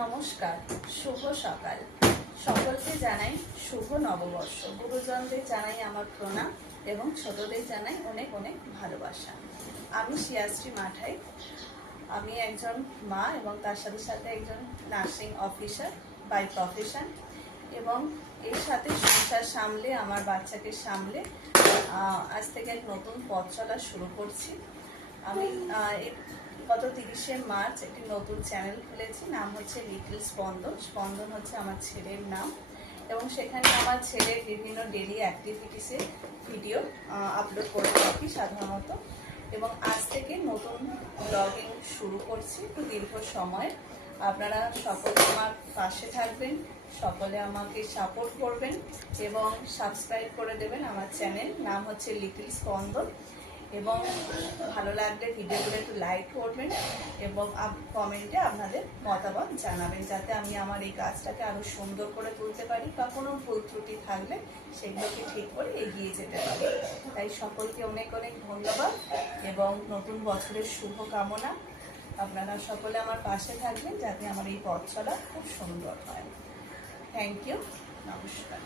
নমস্কার, শুভ সকাল। সকলকে জানাই শুভ নববর্ষ। গুরুজনদের জানাই আমার প্রণাম এবং ছোটদের জানাই অনেক অনেক ভালোবাসা। আমি শিয়াশ্রী মাঠাই। আমি একজন মা এবং তার সাথে সাথে একজন নার্সিং অফিসার বাই প্রফেশন, এবং এর সাথে সংসার সামলে আমার বাচ্চাকে সামলে আজ থেকে এক নতুন পথ চলা শুরু করছি। আমি গত 30শে মার্চ একটি নতুন চ্যানেল খুলেছি, নাম হচ্ছে লিটল স্পন্দন। স্পন্দন হচ্ছে আমার ছেলের নাম, এবং সেখানে আমার ছেলের বিভিন্ন ডেইলি অ্যাক্টিভিটিসের ভিডিও আপলোড করে থাকি সাধারণত। এবং আজ থেকে নতুন ব্লগিং শুরু করছি একটু দীর্ঘ সময়। আপনারা সকলে আমার পাশে থাকবেন, সকলে আমাকে সাপোর্ট করবেন এবং সাবস্ক্রাইব করে দেবেন। আমার চ্যানেল নাম হচ্ছে লিটল স্পন্দন, এবং ভালো লাগলে ভিডিওগুলো একটু লাইক করবেন এবং কমেন্টে আপনাদের মতামত জানাবেন, যাতে আমি আমার এই কাজটাকে আরও সুন্দর করে তুলতে পারি বা কোনো ভুল ত্রুটি থাকলে সেগুলোকে ঠিক করে এগিয়ে যেতে পারি। তাই সকলকে অনেক অনেক ধন্যবাদ এবং নতুন বছরের শুভ কামনা। আপনারা সকলে আমার পাশে থাকবেন যাতে আমার এই পথ চলা খুব সুন্দর হয়। থ্যাংক ইউ, নমস্কার।